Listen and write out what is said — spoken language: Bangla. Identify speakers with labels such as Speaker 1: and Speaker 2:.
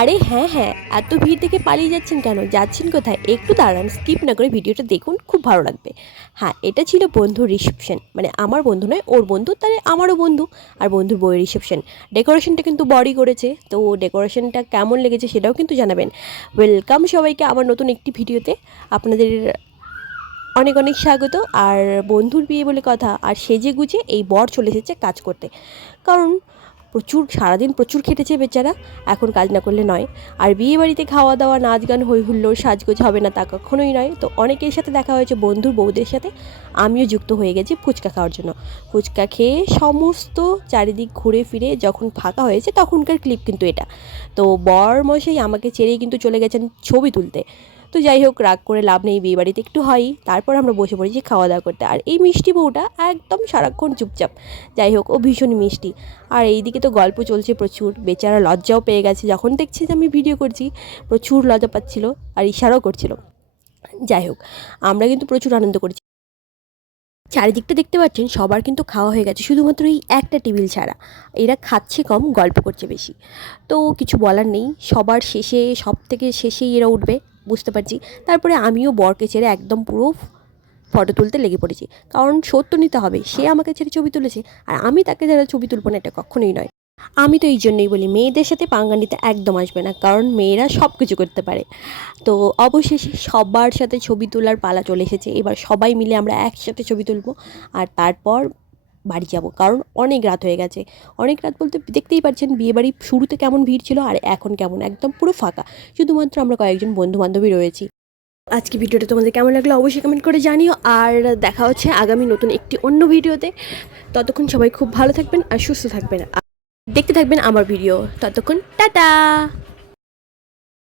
Speaker 1: আরে হ্যাঁ হ্যাঁ এত ভিড় থেকে পালিয়ে যাচ্ছেন কেন? যাচ্ছেন কোথায়? একটু দাঁড়ান স্কিপ না করে ভিডিওটা দেখুন, খুব ভালো লাগবে। হ্যাঁ এটা ছিল বন্ধুর রিসেপশন মানে আমার বন্ধু নয়, ওর বন্ধু, তাহলে আমারও বন্ধু, আর বন্ধুর বইয়ের রিসেপশন ডেকোরেশনটা কিন্তু বডি করেছে, তো ডেকোরেশনটা কেমন লেগেছে সেটাও কিন্তু জানাবেন। ওয়েলকাম সবাইকে আমার নতুন একটি ভিডিওতে, আপনাদের অনেক অনেক স্বাগত, আর বন্ধুর বিয়ে বলে কথা, আর সেজে গুজে এই বর চলে এসেছে কাজ করতে। কারণ প্রচুর, সারাদিন প্রচুর খেটেছে বেচারা, এখন কাজ না করলে নয়। আর বিয়ে বাড়িতে খাওয়া দাওয়া নাচ গান হই সাজগোজ হবে না তা কখনোই নয়। তো অনেকের সাথে দেখা হয়েছে বন্ধুর বউদের সাথে, আমিও যুক্ত হয়ে গেছি ফুচকা খাওয়ার জন্য। ফুচকা খেয়ে সমস্ত চারিদিক ঘুরে ফিরে যখন ফাঁকা হয়েছে, তখনকার ক্লিপ কিন্তু এটা। তো বর মশাই আমাকে ছেড়েই কিন্তু চলে গেছেন ছবি তুলতে। তো যাই হোক, রাগ করে লাভ নেই, বিয়ে বাড়িতে একটু হয়ই তারপর আমরা বসে পড়েছি খাওয়া দাওয়া করতে। আর এই মিষ্টি বউটা একদম সারাক্ষণ চুপচাপ। যাই হোক, ও ভীষণ মিষ্টি। আর এইদিকে তো গল্প চলছে প্রচুর। বেচারা লজ্জাও পেয়ে গেছে। যখন দেখছে যে আমি ভিডিও করছি, প্রচুর লজ্জা পাচ্ছিল আর ইশারাও করছিল। যাই হোক, আমরা কিন্তু প্রচুর আনন্দ করেছি। চারিদিকটা দেখতে পাচ্ছেন, সবার কিন্তু খাওয়া হয়ে গেছে। শুধুমাত্র এই একটা টেবিল ছাড়া। এরা খাচ্ছে কম, গল্প করছে বেশি। তো কিছু বলার নেই। সবার শেষে সব থেকে শেষেই এরা উঠবে, বুঝতে পারছি। তারপরে আমিও বরকে ছেড়ে একদম পুরো ফটো তুলতে লেগে পড়েছি। কারণ সত্য নিতে হবে। সে আমাকে ছেড়ে ছবি তুলেছে। আর আমি তাকে যারা ছবি তুলব না, এটা কখনোই নয়। আমি তো এই জন্যই বলি, মেয়েদের সাথে পাঙ্গা নিতে একদম আসবে না, কারণ মেয়েরা সব কিছু করতে পারে। তো অবশেষে সবার সাথে ছবি তোলার পালা চলে এসেছে, এবার সবাই মিলে আমরা একসাথে ছবি তুলবো, আর তারপর বাড়ি যাব, কারণ অনেক রাত হয়ে গেছে। অনেক রাত বলতে দেখতেই পাচ্ছেন, বিয়েবাড়ি শুরুতে কেমন ভিড় ছিল, আর এখন কেমন, একদম পুরো ফাঁকা। শুধুমাত্র আমরা কয়েকজন বন্ধু বান্ধবী রয়েছি। আজকে ভিডিওটা তোমাদের কেমন লাগল অবশ্যই কমেন্ট করে জানিও, আর দেখা হচ্ছে আগামী নতুন একটি অন্য ভিডিওতে। ততক্ষণ সবাই খুব ভালো থাকবেন আর সুস্থ থাকবেন। দেখতে থাকবেন আমার ভিডিও। ততক্ষণ টাটা!